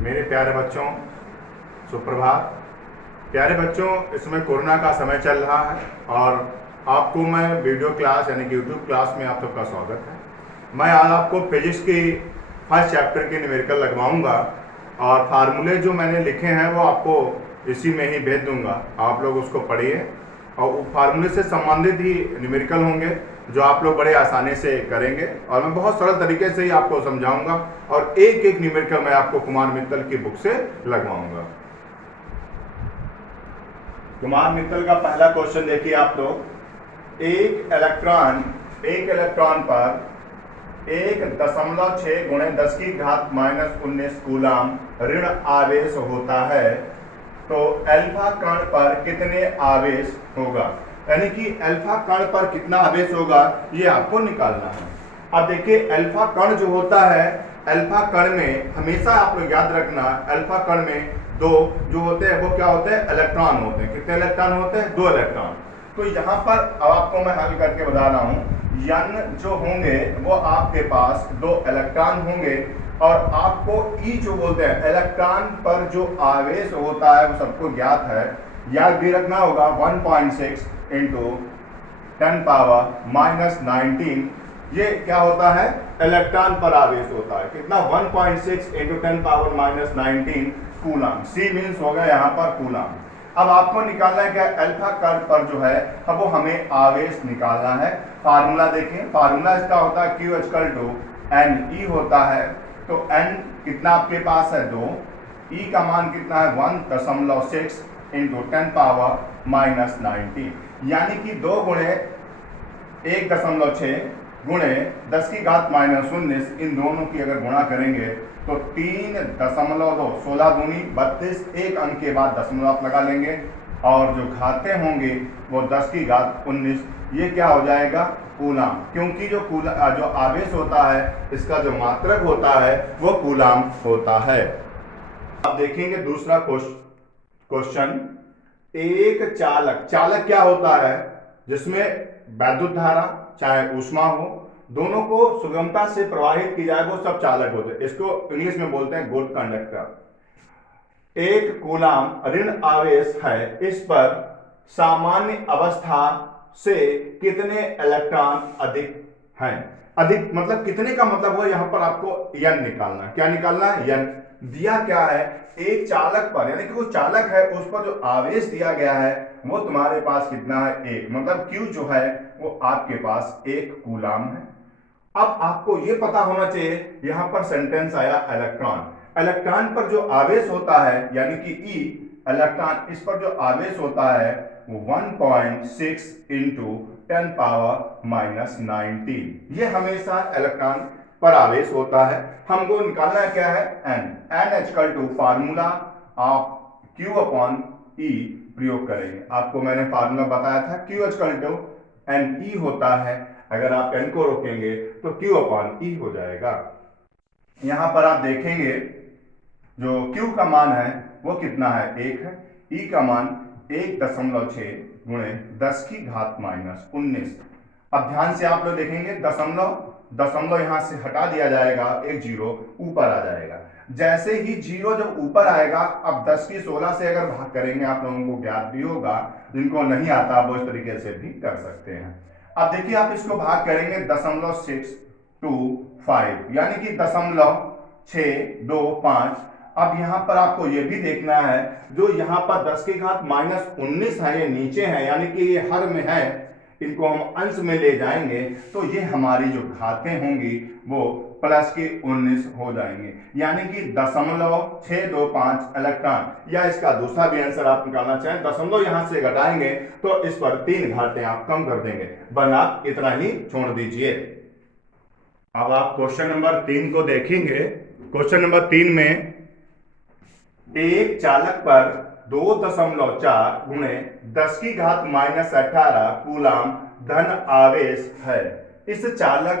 मेरे प्यारे बच्चों, सुप्रभात। प्यारे बच्चों, इसमें कोरोना का समय चल रहा है और आपको मैं वीडियो क्लास यानी कि यूट्यूब क्लास में आप सबका स्वागत है। मैं आज आपको फिजिक्स की फर्स्ट चैप्टर के न्यूमेरिकल लगवाऊंगा और फार्मूले जो मैंने लिखे हैं वो आपको इसी में ही भेज दूंगा। आप लोग उसको पढ़िए और फार्मूले से संबंधित ही न्यूमेरिकल होंगे जो आप लोग बड़े आसानी से करेंगे और मैं बहुत सरल तरीके से ही आपको समझाऊंगा और एक एक न्यूमेरिकल मैं आपको कुमार मित्तल की बुक से लगवाऊंगा। कुमार मित्तल का पहला क्वेश्चन देखिए आप लोग। एक इलेक्ट्रॉन पर 1.6 गुणे 10 की घात -19 कूलाम ऋण आवेश होता है तो अल्फा कण पर कितने आवेश होगा, यानी कि अल्फा कण पर कितना आवेश होगा ये आपको निकालना है। अब देखिए अल्फा कण जो होता है, अल्फा कण में हमेशा आप लोग याद रखना, अल्फा कण में दो जो होते हैं वो क्या होते हैं, इलेक्ट्रॉन होते हैं। कितने इलेक्ट्रॉन होते हैं, 2 इलेक्ट्रॉन। तो यहाँ पर अब आपको मैं हल करके बता रहा हूँ, यन जो होंगे वो आपके पास 2 इलेक्ट्रॉन होंगे और आपको ई जो बोलते हैं इलेक्ट्रॉन पर जो आवेश होता है वो सबको ज्ञात है, याद भी रखना होगा। 1.6 इंटू 10⁻⁻19 ये क्या होता है, इलेक्ट्रॉन पर आवेश होता है। कितना, 1.6 इंटू 10⁻⁻19 कूलम। सी मीन्स होगा यहाँ पर कूलम। अब आपको निकालना है क्या, अल्फा कण पर जो है अब वो हमें आवेश निकालना है। फार्मूला देखिए, फार्मूला इसका होता है Q = NE होता है। तो N कितना आपके पास है, 2। E का मान कितना है, 1.6 इंटू 10⁻⁻19, यानी कि 2 गुणे 1.6 गुणे 10 की घात -19, इन दोनों की अगर गुणा करेंगे तो 3.2, 16 दूनी 32, एक अंक के बाद दशमलव आप लगा लेंगे और जो घातें होंगी वो 10 की घात 19, ये क्या हो जाएगा, कूलाम। क्योंकि जो आवेश होता है इसका जो मात्रक होता है वो कूलाम होता है। अब देखेंगे दूसरा क्वेश्चन। एक चालक क्या होता है, जिसमें वैद्युत धारा चाहे ऊष्मा हो दोनों को सुगमता से प्रवाहित की जाए, वो सब चालक होते हैं। इसको इंग्लिश में बोलते हैं गुड कंडक्टर। एक कूलाम ऋण आवेश है, इस पर सामान्य अवस्था से कितने इलेक्ट्रॉन अधिक हैं। अधिक मतलब कितने का मतलब हुआ, यहां पर आपको यन निकालना है। क्या निकालना है, यन। दिया क्या है, एक चालक पर, यानी कि वो चालक है उस पर जो आवेश दिया गया है वो तुम्हारे पास कितना है, 1। मतलब Q जो है वो आपके पास 1 कूलाम है। अब आपको ये पता होना चाहिए, यहां पर सेंटेंस आया इलेक्ट्रॉन पर जो आवेश होता है यानी कि E इलेक्ट्रॉन, इस पर जो आवेश होता है वो 1.6 इंटू 10⁻⁻19, ये हमेशा इलेक्ट्रॉन पर आवेश होता है। हमको निकालना क्या है, N फार्मूला आप Q/E प्रयोग करेंगे। आपको मैंने फार्मूला बताया था, Q NE होता है। अगर आप N को रोकेंगे तो Q/E हो जाएगा। यहां पर आप देखेंगे जो Q का मान है वो कितना है, 1 है। E का मान 1.6 गुणे 10 की घात -19। अब ध्यान से आप लोग देखेंगे, दशमलव यहां से हटा दिया जाएगा, एक जीरो ऊपर आ जाएगा। जैसे ही जीरो जब ऊपर आएगा, अब 10 की 16 से अगर भाग करेंगे, आप लोगों को ज्ञात भी होगा, जिनको नहीं आता वो इस तरीके से भी कर सकते हैं। अब देखिए आप इसको भाग करेंगे 0.625, यानी कि 0.625। अब यहां पर आपको यह भी देखना है, जो यहां पर 10 की घात -19 है, ये नीचे है, यानी कि ये हर में है, इनको हम अंश में ले जाएंगे तो ये हमारी जो घातें होंगी वो प्लस की 19 हो जाएंगे, यानी कि 0.625 इलेक्ट्रॉन। या इसका दूसरा भी आंसर आप निकालना चाहें, दशमलव यहां से घटाएंगे तो इस पर 3 घातें आप कम कर देंगे, बस आप इतना ही छोड़ दीजिए। अब आप क्वेश्चन नंबर 3 को देखेंगे। क्वेश्चन नंबर 3 में एक चालक पर 2.4 गुणे 10 की घात -18 कूलाम धन आवेश है। इस चालक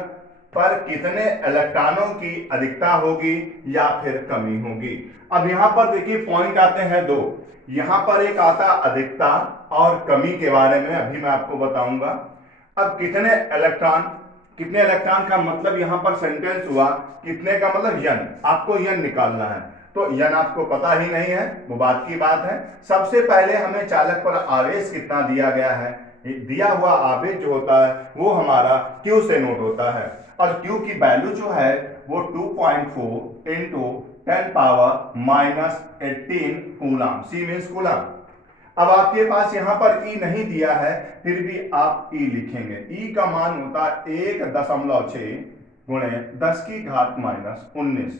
पर कितने इलेक्ट्रॉनों की अधिकता होगी या फिर कमी होगी। अब यहां पर देखिए पॉइंट आते हैं 2। यहां पर एक आता अधिकता और कमी के बारे में अभी मैं आपको बताऊंगा। अब कितने इलेक्ट्रॉन का मतलब यहां पर सेंटेंस हुआ, कितने का मतलब यन, आपको यन निकालना है। तो n आपको पता ही नहीं है, वो बात की बात है। सबसे पहले हमें चालक पर आवेश कितना दिया गया है, दिया हुआ आवेश जो होता है वो हमारा Q से नोट होता है, और Q की वैल्यू जो है वो 2.4 into 10⁻⁻18 coulomb, C means coulomb. अब आपके पास यहां पर E नहीं दिया है, फिर भी आप E लिखेंगे। E का मान होता है 1.6 गुणे 10⁻⁻19।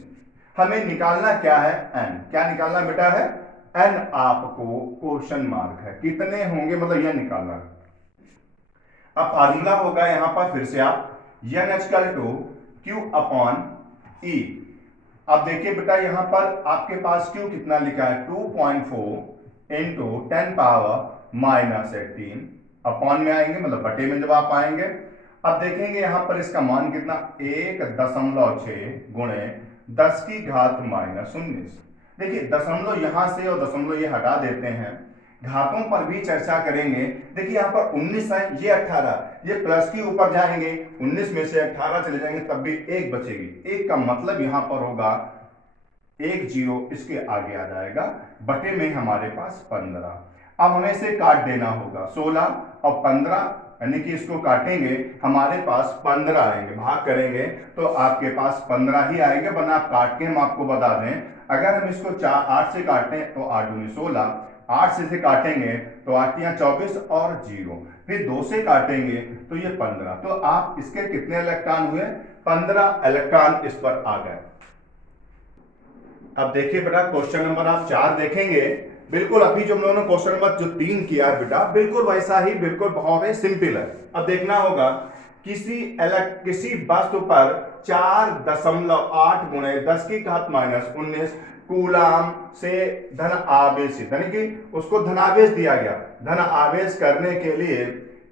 हमें निकालना क्या है, n। क्या निकालना बेटा है, n आपको क्वेश्चन मार्क है, कितने होंगे मतलब यह निकालना है। अब फार्मूला होगा यहां पर फिर से आप n equal to Q upon E। अब देखिए बेटा यहां पर आपके पास Q कितना लिखा है, 2.4 इंटू 10⁻⁻18 अपॉन में आएंगे मतलब बटे में जब आप आएंगे। अब देखेंगे यहां पर इसका मान कितना, 1.6 गुणे 10⁻⁻19। देखिए दशमलव यहां से और दशमलव ये हटा देते हैं, घातों पर भी चर्चा करेंगे। देखिए यहाँ पर 19 है, ये 18, ये प्लस के ऊपर जाएंगे, 19 में से 18 चले जाएंगे तब भी एक बचेगी। एक का मतलब यहाँ पर होगा 1 0 इसके आगे आ जाएगा, बटे में हमारे पास 15। अब हमें इसे काट देना होगा, 16 और 15 यानी कि इसको काटेंगे हमारे पास 15 आएंगे, भाग करेंगे तो आपके पास 15 ही आएंगे। वरना आप काट के हम आपको बता दें, अगर हम इसको 8 से काटें तो 8 दूनी 16, 8 से काटेंगे तो 8 या 24 और 0, फिर 2 से काटेंगे तो ये 15। तो आप इसके कितने इलेक्ट्रॉन हुए, 15 इलेक्ट्रॉन इस पर आ गए। अब देखिए बेटा क्वेश्चन नंबर आप 4 देखेंगे, बिल्कुल अभी जो हम लोगों ने क्वेश्चन नंबर जो 3 किया है बेटा, बिल्कुल वैसा ही, बिल्कुल बहुत ही सिंपल है। अब देखना होगा किसी वस्तु पर 4.8 गुणे 10⁻⁻19 कूलम से धन आवेश, यानी कि उसको धनावेश दिया गया, धन आवेश करने के लिए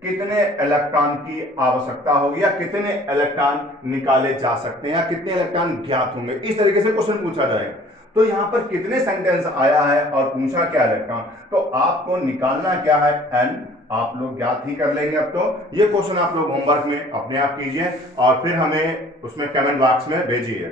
कितने इलेक्ट्रॉन की आवश्यकता होगी या कितने इलेक्ट्रॉन निकाले जा सकते हैं या कितने इलेक्ट्रॉन ज्ञात होंगे, इस तरीके से क्वेश्चन पूछा जाएगा। तो यहां पर कितने सेंटेंस आया है और पूछा क्या इलेक्ट्रॉन, तो आपको निकालना क्या है, n। आप लोग ज्ञात ही कर लेंगे। अब तो ये क्वेश्चन आप लोग होमवर्क में अपने आप कीजिए और फिर हमें उसमें कमेंट बॉक्स में भेजिए।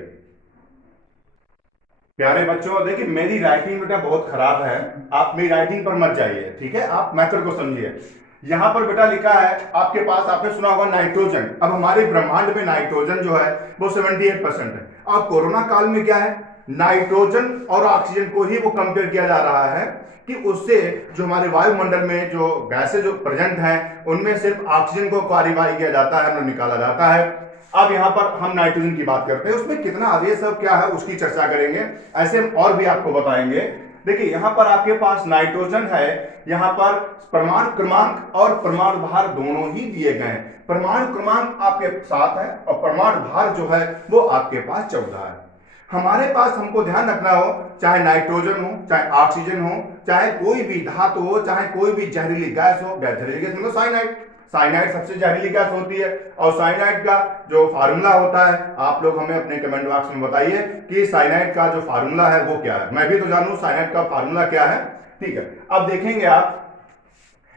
प्यारे बच्चों देखिए मेरी राइटिंग बेटा बहुत खराब है, आप मेरी राइटिंग पर मत जाइए, ठीक है, आप मेथड को समझिए। यहां पर बेटा लिखा है आपके पास, आपने सुना होगा नाइट्रोजन। अब हमारे ब्रह्मांड में नाइट्रोजन जो है वो 78% है। अब कोरोना काल में क्या है, नाइट्रोजन और ऑक्सीजन को ही वो कंपेयर किया जा रहा है कि उससे जो हमारे वायुमंडल में जो गैसें जो प्रेजेंट हैं उनमें सिर्फ ऑक्सीजन को कार्रवाई किया जाता है, मतलब निकाला जाता है। अब यहां पर हम नाइट्रोजन की बात करते हैं, उसमें कितना आवेश है क्या है उसकी चर्चा करेंगे, ऐसे हम और भी आपको बताएंगे। देखिए यहां पर आपके पास नाइट्रोजन है, यहां पर परमाणु क्रमांक और परमाणु भार दोनों ही दिए गए हैं। परमाणु क्रमांक आपके साथ है और परमाणु भार जो है वो आपके पास 14 है। हमारे पास हमको ध्यान रखना हो, चाहे नाइट्रोजन हो, चाहे ऑक्सीजन हो, चाहे कोई भी धातु हो, चाहे कोई भी जहरीली गैस हो, जहरीली गैस मतलब साइनाइड, साइनाइड सबसे जहरीली गैस होती है। और साइनाइड का जो फार्मूला होता है आप लोग हमें अपने कमेंट बॉक्स में बताइए कि साइनाइड का जो फार्मूला है वो क्या है, मैं भी तो जानूं साइनाइड का फार्मूला क्या है, ठीक है। अब देखेंगे आप,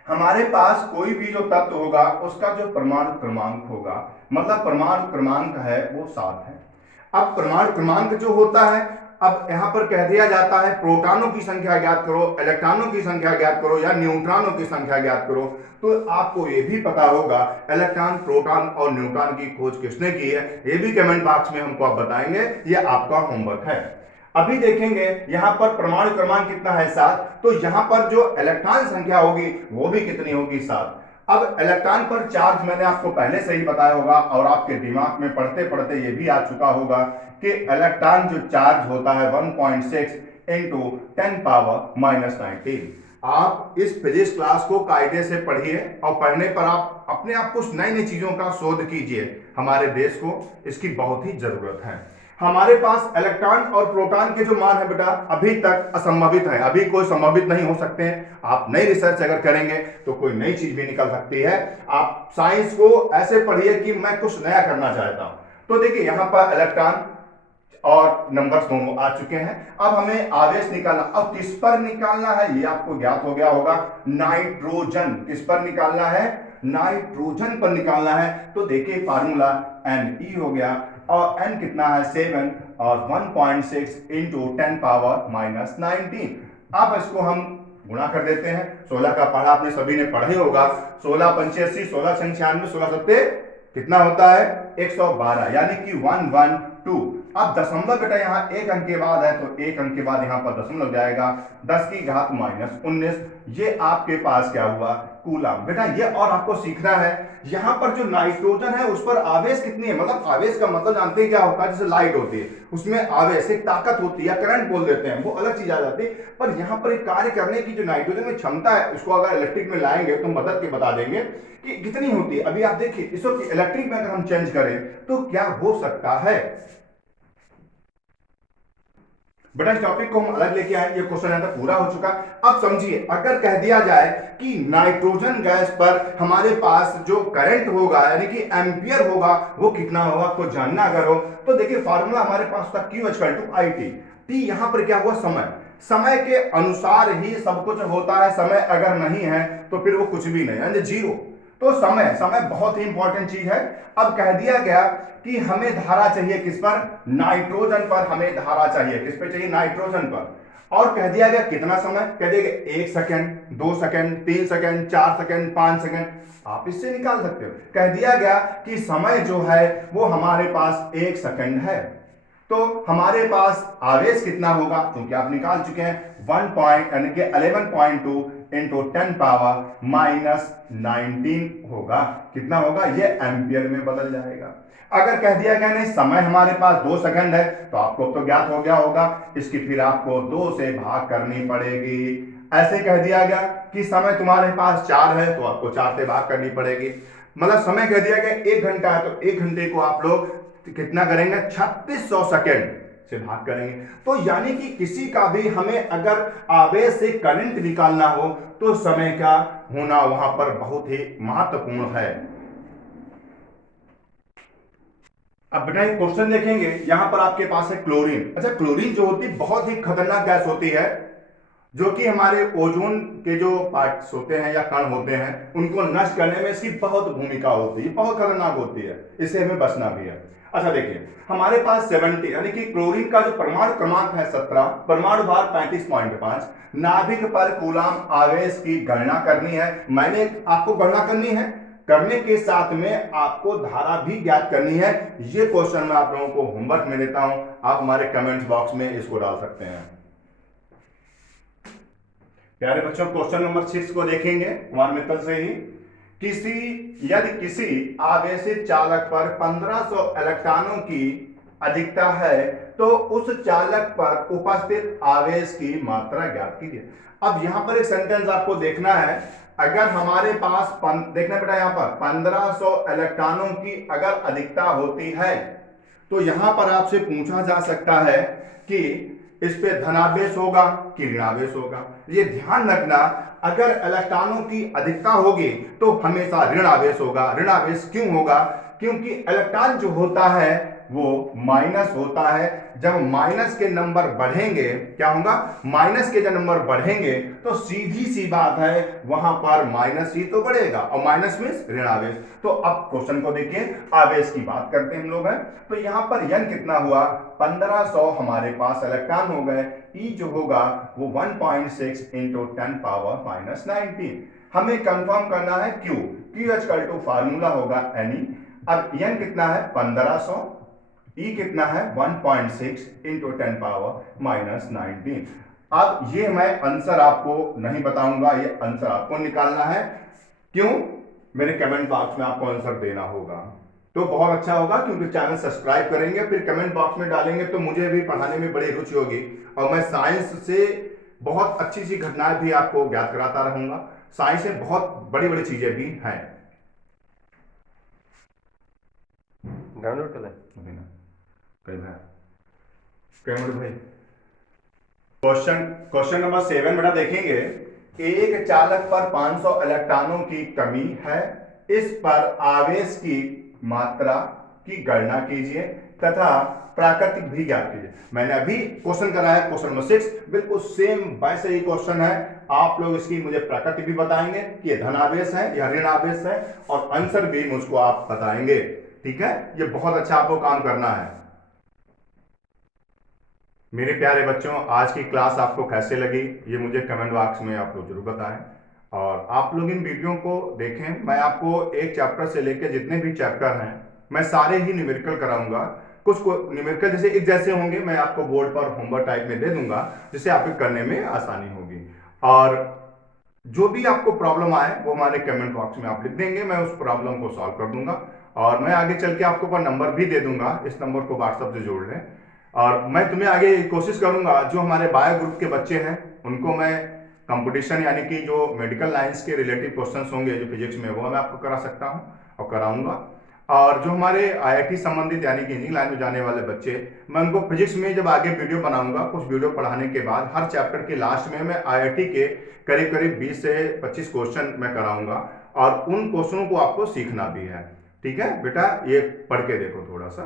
हमारे पास कोई भी जो तत्व होगा उसका जो परमाणु क्रमांक होगा, मतलब परमाणु क्रमांक है वो 7 है। अब परमाणु क्रमांक जो होता है, अब यहां पर कह दिया जाता है प्रोटॉनों की संख्या ज्ञात करो, इलेक्ट्रॉनों की संख्या ज्ञात करो या न्यूट्रॉनों की संख्या ज्ञात करो। तो आपको यह भी पता होगा इलेक्ट्रॉन, प्रोटॉन और न्यूट्रॉन की खोज किसने की है, ये भी कमेंट बॉक्स में हमको आप बताएंगे, ये आपका होमवर्क है। अभी देखेंगे यहां पर परमाणु क्रमांक कितना है 7, तो यहां पर जो इलेक्ट्रॉन संख्या होगी वो भी कितनी होगी 7। अब इलेक्ट्रॉन पर चार्ज मैंने आपको पहले से ही बताया होगा और आपके दिमाग में पढ़ते पढ़ते ये भी आ चुका होगा कि इलेक्ट्रॉन जो चार्ज होता है 1.6 इंटू 10⁻⁻19। आप इस फिजिक्स क्लास को कायदे से पढ़िए और पढ़ने पर आप अपने आप कुछ नई नई चीजों का शोध कीजिए, हमारे देश को इसकी बहुत ही जरूरत है। हमारे पास इलेक्ट्रॉन और प्रोटॉन के जो मान है बेटा अभी तक असंभावित है, अभी कोई संभावित नहीं हो सकते हैं। आप नई रिसर्च अगर करेंगे तो कोई नई चीज भी निकल सकती है। आप साइंस को ऐसे पढ़िए कि मैं कुछ नया करना चाहता हूं। तो देखिए यहां पर इलेक्ट्रॉन और नंबर्स दोनों आ चुके हैं। अब हमें आवेश निकालना, अब किस पर निकालना है ये आपको ज्ञात हो गया होगा, नाइट्रोजन। किस पर निकालना है, नाइट्रोजन पर निकालना है। तो देखिए फार्मूला Ne हो गया और n कितना है 7 और 1.6 इंटू 10 पावर माइनस 19। अब इसको हम गुणा कर देते हैं। 16 का पढ़ा आपने सभी ने पढ़ा ही होगा। 16 पंचासी 16 96 16 सत्ते कितना होता है 112 यानी कि 112। अब दशमलव बेटा यहाँ एक अंक के बाद है तो एक अंक के बाद यहाँ पर दशमलव जाएगा 10 की घात माइनस 19। ये आपके पास क्या हुआ कूलम। बेटा ये और आपको सीखना है यहाँ पर जो नाइट्रोजन है उस पर आवेश कितनी है, मतलब आवेश का मतलब जानते हैं क्या होता है, जैसे लाइट होती है उसमें आवेश एक ताकत होती है या करंट बोल देते हैं, वो अलग चीज आ जाती है। पर यहाँ पर एक कार्य करने की जो नाइट्रोजन में क्षमता है उसको अगर इलेक्ट्रिक में लाएंगे तो हम बदल के बता देंगे कि कितनी होती है। अभी आप देखिए इसको इलेक्ट्रिक में अगर हम चेंज करें तो क्या हो सकता है। बेटा इस टॉपिक को हम अलग लेके आए, ये क्वेश्चन यहां तक पूरा हो चुका। अब समझिए अगर कह दिया जाए कि नाइट्रोजन गैस पर हमारे पास जो करंट होगा यानी कि एम्पियर होगा वो कितना होगा, आपको जानना अगर हो तो देखिए फार्मूला हमारे पास था Q=IT। टी यहां पर क्या हुआ समय, समय के अनुसार ही सब कुछ होता है। समय अगर नहीं है तो फिर वो कुछ भी नहीं यानी जीरो। तो समय समय बहुत ही इंपॉर्टेंट चीज है। अब कह दिया गया कि हमें धारा चाहिए किस पर, नाइट्रोजन पर हमें धारा चाहिए, किस पे चाहिए नाइट्रोजन पर। और कह दिया गया कितना समय, कह दिया गया 1 second 2 second 3 second 4 second 5 second, आप इससे निकाल सकते हो। कह दिया गया कि समय जो है वो हमारे पास 1 सेकंड है तो हमारे पास आवेश कितना होगा, क्योंकि आप निकाल चुके हैं 11.2 इंटू 10 पावर माइनस 19 होगा। कितना होगा, ये एम्पियर में बदल जाएगा। अगर कह दिया गया नहीं समय हमारे पास 2 सेकंड है तो आपको तो ज्ञात हो गया होगा, इसकी फिर आपको 2 से भाग करनी पड़ेगी। ऐसे कह दिया गया कि समय तुम्हारे पास 4 है तो आपको 4 से भाग करनी पड़ेगी। मतलब समय कह दिया गया 1 घंटा है तो 1 घंटे को आप लोग कितना करेंगे 3600 सेकंड से भाग करेंगे। तो यानी कि किसी का भी हमें अगर आवेश से करंट निकालना हो तो समय का होना वहां पर बहुत ही महत्वपूर्ण है। अब बेटा एक क्वेश्चन देखेंगे, यहां पर आपके पास है क्लोरीन। अच्छा क्लोरीन जो होती है बहुत ही खतरनाक गैस होती है जो कि हमारे ओजोन के जो पार्ट्स होते हैं या कण होते हैं उनको नष्ट करने में इसकी बहुत भूमिका होती है, बहुत खतरनाक होती है, इससे हमें बचना भी है। अच्छा देखिए हमारे पास 70 यानी कि क्लोरीन का जो परमाणु क्रमांक है 17, परमाणु भार 35.5, नाभिक पर कूलम आवेश की गणना करनी है। मैंने आपको गणना करनी है, करने के साथ में आपको धारा भी ज्ञात करनी है। ये क्वेश्चन मैं आप लोगों को होमवर्क में देता हूं, आप हमारे कमेंट बॉक्स में इसको डाल सकते हैं। प्यारे बच्चों क्वेश्चन नंबर 6 को देखेंगे कुमार मित्तल से ही। यदि किसी आवेशित चालक पर 1500 इलेक्ट्रॉनों की अधिकता है तो उस चालक पर उपस्थित आवेश की मात्रा ज्ञात कीजिए। अब यहां पर एक सेंटेंस आपको देखना है, अगर हमारे पास देखना बेटा यहां पर 1500 इलेक्ट्रॉनों की अगर अधिकता होती है तो यहां पर आपसे पूछा जा सकता है कि इस पे धनावेश होगा कि ऋणावेश होगा। ये ध्यान रखना, अगर इलेक्ट्रॉनों की अधिकता होगी तो हमेशा ऋणावेश होगा। ऋणावेश क्यों होगा, क्योंकि इलेक्ट्रॉन जो होता है वो माइनस होता है। जब माइनस के नंबर बढ़ेंगे क्या होगा, माइनस के जब नंबर बढ़ेंगे तो सीधी सी बात है वहां पर माइनस ही तो बढ़ेगा और माइनस मींस ऋणावेश। तो अब क्वेश्चन को देखिए, आवेश की बात करते हैं हम लोग हैं तो यहां पर n कितना हुआ 1500 हमारे पास इलेक्ट्रॉन हो गए। E जो होगा वो 1.6 इंटू 10 पावर माइनस 19। हमें कंफर्म करना है Q फार्मूला होगा Ne। अब n कितना है 1500, E कितना है 1.6 इंटू 10 पावर माइनस 19। अब ये मैं आंसर आपको नहीं बताऊंगा, ये आंसर आपको निकालना है। क्यों, मेरे कमेंट बॉक्स में आपको आंसर देना होगा तो बहुत अच्छा होगा, क्योंकि चैनल सब्सक्राइब करेंगे फिर कमेंट बॉक्स में डालेंगे तो मुझे भी पढ़ाने में बड़ी रुचि होगी और मैं साइंस से बहुत अच्छी सी घटनाएं भी आपको ज्ञात कराता रहूंगा। साइंस में बहुत बड़ी बड़ी चीजें भी हैं। डाउनलोड कर लें भाई। क्वेश्चन नंबर 7 बेटा देखेंगे, एक चालक पर 500 इलेक्ट्रॉनों की कमी है, इस पर आवेश की मात्रा की गणना कीजिए तथा प्राकृतिक भी ज्ञात कीजिए। मैंने अभी क्वेश्चन कराया क्वेश्चन नंबर 6, बिल्कुल सेम वैसे ही क्वेश्चन है। आप लोग इसकी मुझे प्राकृतिक भी बताएंगे कि धनावेश है या ऋणावेश है और आंसर भी मुझको आप बताएंगे। ठीक है, ये बहुत अच्छा आपको काम करना है। मेरे प्यारे बच्चों, आज की क्लास आपको कैसे लगी ये मुझे कमेंट बॉक्स में आप लोग जरूर बताएं, और आप लोग इन वीडियो को देखें। मैं आपको एक चैप्टर से लेकर जितने भी चैप्टर हैं मैं सारे ही न्यूमेरिकल कराऊंगा। कुछ न्यूमेरिकल जैसे एक जैसे होंगे मैं आपको बोर्ड पर होमवर्क टाइप में दे दूंगा, जिससे आपको करने में आसानी होगी। और जो भी आपको प्रॉब्लम आए वो हमारे कमेंट बॉक्स में आप लिख देंगे, मैं उस प्रॉब्लम को सॉल्व कर दूंगा। और मैं आगे चल के आपको पर नंबर भी दे दूंगा, इस नंबर को व्हाट्सएप से जोड़ लें। और मैं तुम्हें आगे कोशिश करूंगा जो हमारे बायो ग्रुप के बच्चे हैं उनको मैं कंपटीशन यानी कि जो मेडिकल लाइंस के रिलेटिव क्वेश्चंस होंगे जो फिजिक्स में, वो मैं आपको करा सकता हूं और कराऊंगा। और जो हमारे आईआईटी संबंधित यानी कि इंजीनियरिंग लाइन में जाने वाले बच्चे, मैं उनको फिजिक्स में जब आगे वीडियो बनाऊंगा, कुछ वीडियो पढ़ाने के बाद हर चैप्टर के लास्ट में मैं आईआईटी के करीब करीब 20 से 25 क्वेश्चन मैं कराऊंगा, और उन क्वेश्चनों को आपको सीखना भी है। ठीक है बेटा, ये पढ़ के देखो थोड़ा सा।